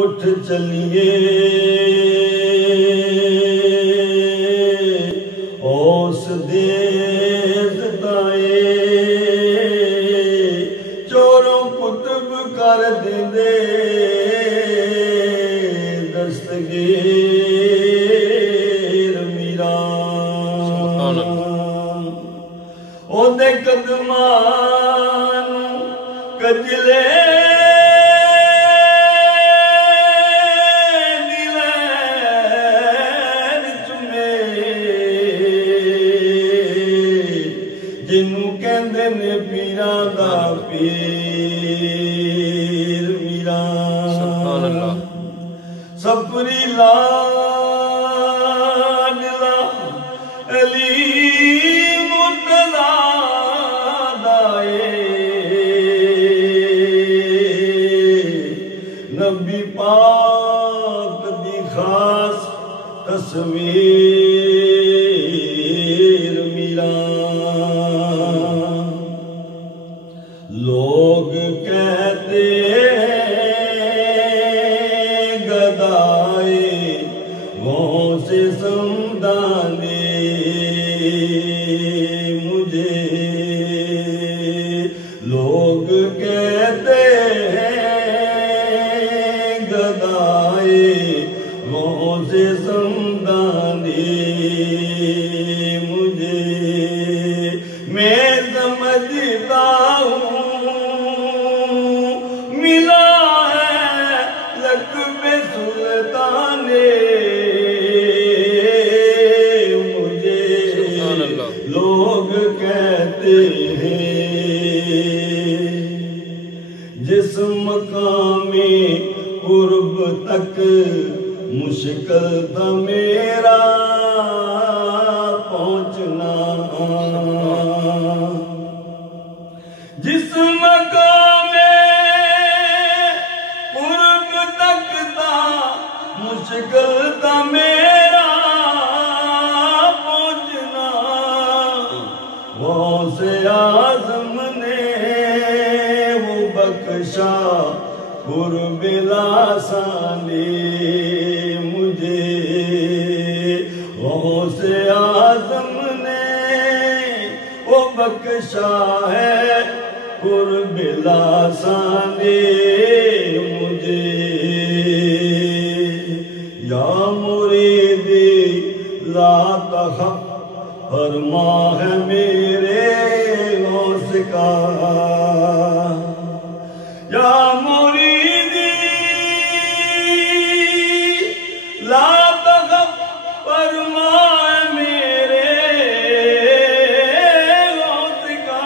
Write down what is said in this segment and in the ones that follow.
اٹھ چلیے اوس دیز تائے چوروں کتب کر دیندے دستگیر میران او دے قدمان کجلے جنوں کہندے نے پیراں دا پیر میران سبحان اللہ سپری لاڈلا علی مرتضیٰ دائے نبی پاک دی خاص تصویر میران لوگ کہتے گدائے غوث سمدانی مجھے لوگ کہتے گدائے غوث سمدانی مجھے میں سمجھتا ہوں ملا ہے لقب سلطان مجھے سبحان اللہ لوگ کہتے ہیں جس مقام قرب تک مشکل تھا میرا پہنچنا جس مقام قرب تک تھا مشکل تھا میرا پہنچنا غوث اعظم نے وہ بخشا قرب لاسانی مجھے غوث اعظم نے وہ بخشا ہے قرب لاسانی مجھے یا مریدی لا تخف فرما ہے میرے غوث کا یا مریدی لا تخف فرما ہے میرے غوث کا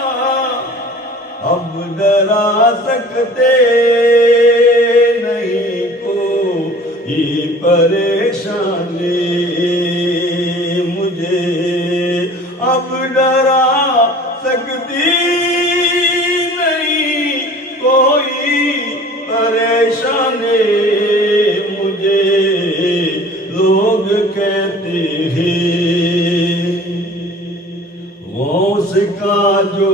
اب ڈرا سکتے نہیں کوئی پریشانی مجھے اب ڈرا سکتی نہیں کوئی پریشانی مجھے لوگ کہتے ہیں غوث کا جو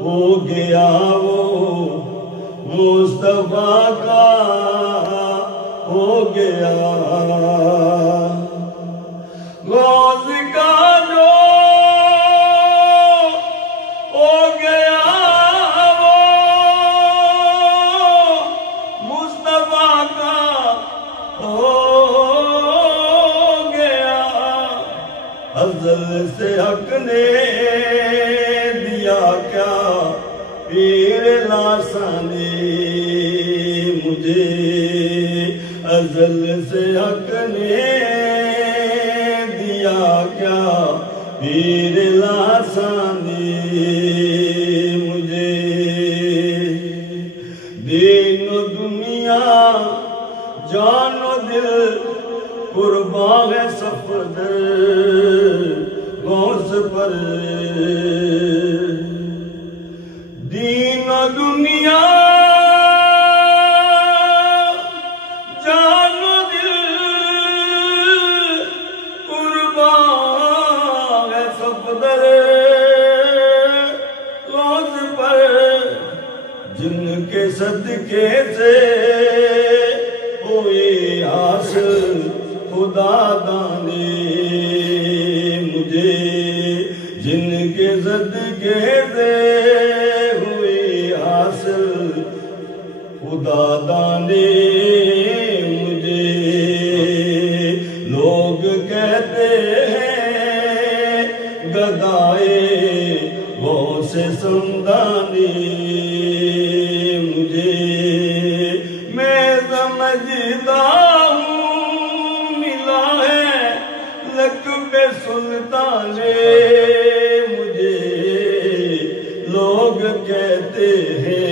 ہو گیا وہ مصطفیٰ کا ہو گیا غوث کا جو ہو گیا وہ مصطفیٰ کا ہو گیا ازل سے حق نے دیا کیا پیر لاسانی مجھے ازل سے حق نے دیا کیا پیر لاسانی مجھے دین و دنیا جان و دل قربان ہے صفدر غوث پر دین و دنیا جان و دل قربان ہے صفدر غوث پر جن کے صدقے سے ہوئی حاصل خدا دانے مجھے جن کے صدقے سے ہوئی حاصل خدا دانے مجھے لوگ کہتے ہیں گدائے غوث سمدانی مجھے میں سمجھتا ہوں ملا ہے لقب سلطان مجھے لوگ کہتے ہیں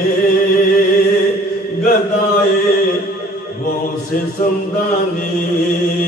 گدائے غوث سمدانی